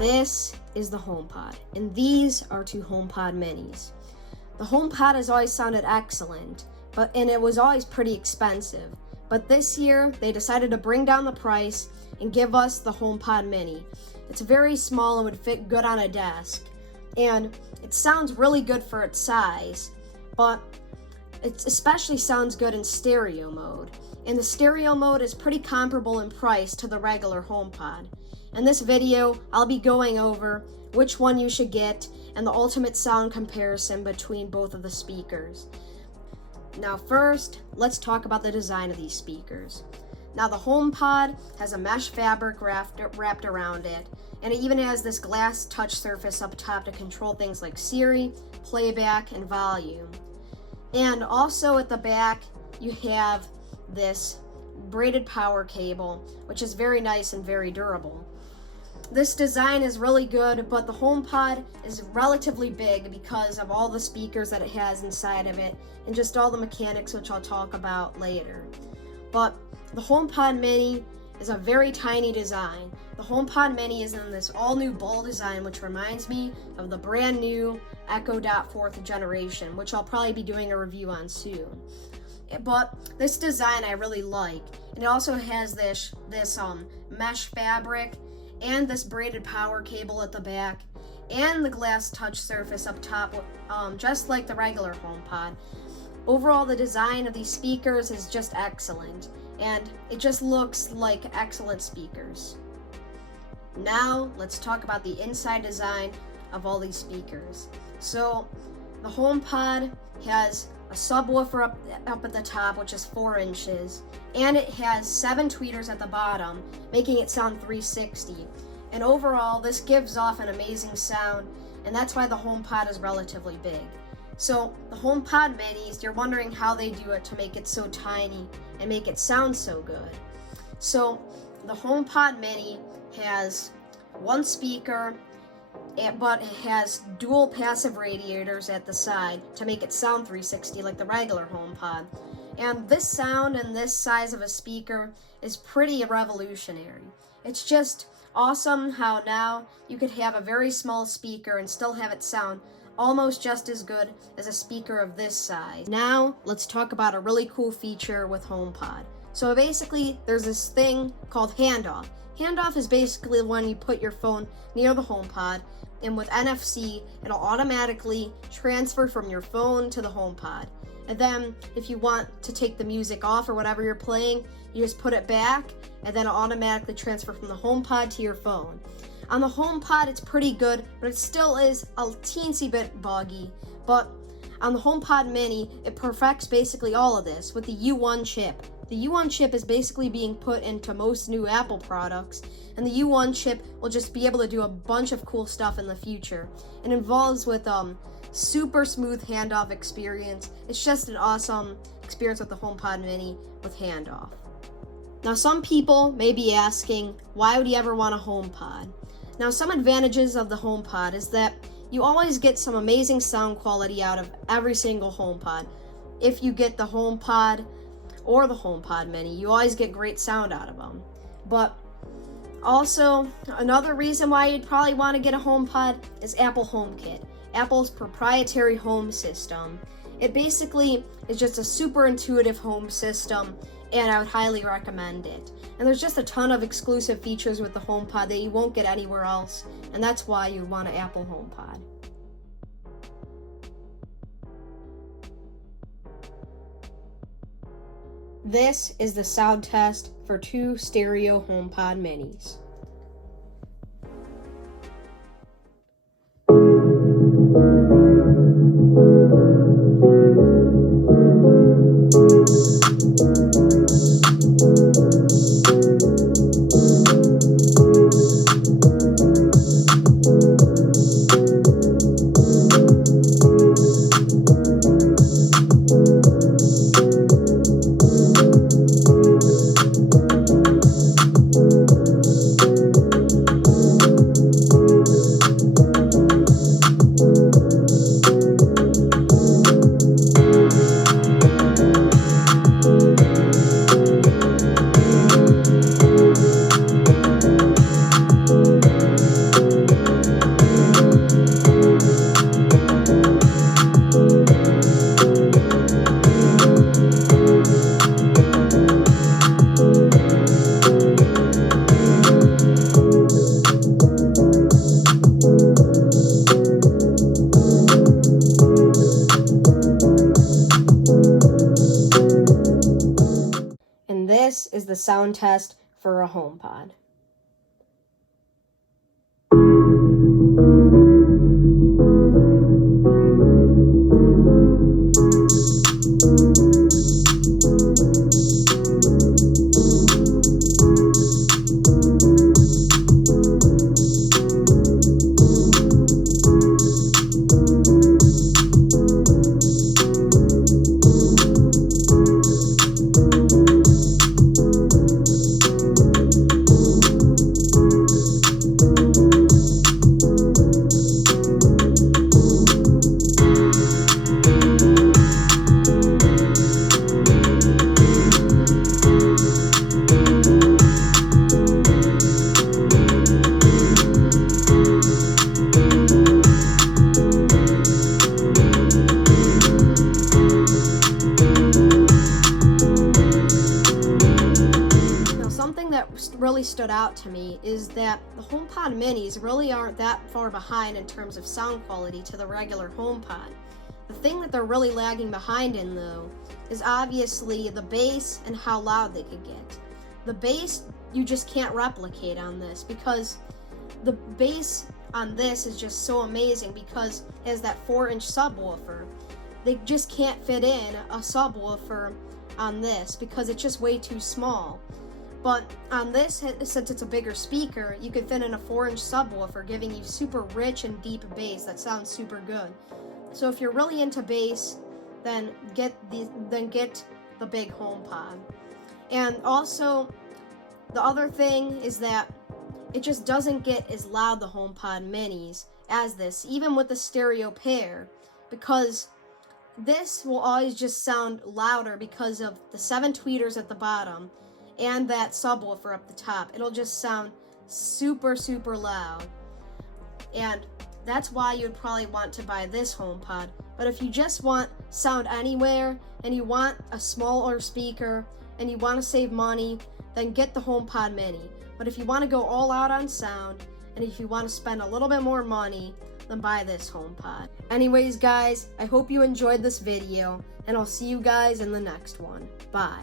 This is the HomePod, and these are two HomePod minis. The HomePod has always sounded excellent, and it was always pretty expensive. But this year, they decided to bring down the price and give us the HomePod mini. It's very small and would fit good on a desk, and it sounds really good for its size, but it especially sounds good in stereo mode. And the stereo mode is pretty comparable in price to the regular HomePod. In this video, I'll be going over which one you should get and the ultimate sound comparison between both of the speakers. Now first, let's talk about the design of these speakers. Now the HomePod has a mesh fabric wrapped around it, and it even has this glass touch surface up top to control things like Siri, playback, and volume. And also at the back, you have this braided power cable, which is very nice and very durable. This design is really good, but the HomePod is relatively big because of all the speakers that it has inside of it and just all the mechanics, which I'll talk about later. But the HomePod mini is a very tiny design. The HomePod mini is in this all-new ball design, which reminds me of the brand new Echo Dot 4th generation, which I'll probably be doing a review on soon. But this design I really like, and it also has this mesh fabric and this braided power cable at the back and the glass touch surface up top, just like the regular HomePod. Overall, the design of these speakers is just excellent, and it just looks like excellent speakers. Now let's talk about the inside design of all these speakers. So the HomePod has a subwoofer up at the top, which is 4 inches, and it has 7 tweeters at the bottom, making it sound 360. And overall, this gives off an amazing sound, and that's why the HomePod is relatively big. So the HomePod minis, you're wondering how they do it to make it so tiny and make it sound so good. So the HomePod mini has one speaker, but it has dual passive radiators at the side to make it sound 360 like the regular HomePod. And this sound and this size of a speaker is pretty revolutionary. It's just awesome how now you could have a very small speaker and still have it sound almost just as good as a speaker of this size. Now let's talk about a really cool feature with HomePod. So basically there's this thing called handoff. Handoff is basically when you put your phone near the HomePod, and with NFC, it'll automatically transfer from your phone to the HomePod. And then if you want to take the music off or whatever you're playing, you just put it back, and then it'll automatically transfer from the HomePod to your phone. On the HomePod, it's pretty good, but it still is a teensy bit buggy. But on the HomePod mini, it perfects basically all of this with the U1 chip. The U1 chip is basically being put into most new Apple products, and the U1 chip will just be able to do a bunch of cool stuff in the future. It involves with super smooth handoff experience. It's just an awesome experience with the HomePod mini with handoff. Now some people may be asking, why would you ever want a HomePod? Now some advantages of the HomePod is that you always get some amazing sound quality out of every single HomePod. If you get the HomePod or the HomePod mini, you always get great sound out of them. But also, another reason why you'd probably want to get a HomePod is Apple HomeKit, Apple's proprietary home system. It basically is just a super intuitive home system, and I would highly recommend it. And there's just a ton of exclusive features with the HomePod that you won't get anywhere else, and that's why you want an Apple HomePod. This is the sound test for 2 stereo HomePod minis. sound test for a HomePod. Something that really stood out to me is that the HomePod minis really aren't that far behind in terms of sound quality to the regular HomePod. The thing that they're really lagging behind in, though, is obviously the bass and how loud they could get. The bass you just can't replicate on this, because the bass on this is just so amazing because it has that 4-inch subwoofer. They just can't fit in a subwoofer on this because it's just way too small. But on this, since it's a bigger speaker, you can fit in a 4-inch subwoofer, giving you super rich and deep bass that sounds super good. So if you're really into bass, then get the big HomePod. And also, the other thing is that it just doesn't get as loud, the HomePod minis, as this, even with the stereo pair, because this will always just sound louder because of the 7 tweeters at the bottom and that subwoofer up the top. It'll just sound super, super loud. And that's why you'd probably want to buy this HomePod. But if you just want sound anywhere, and you want a smaller speaker, and you want to save money, then get the HomePod mini. But if you want to go all out on sound, and if you want to spend a little bit more money, then buy this HomePod. Anyways, guys, I hope you enjoyed this video, and I'll see you guys in the next one. Bye.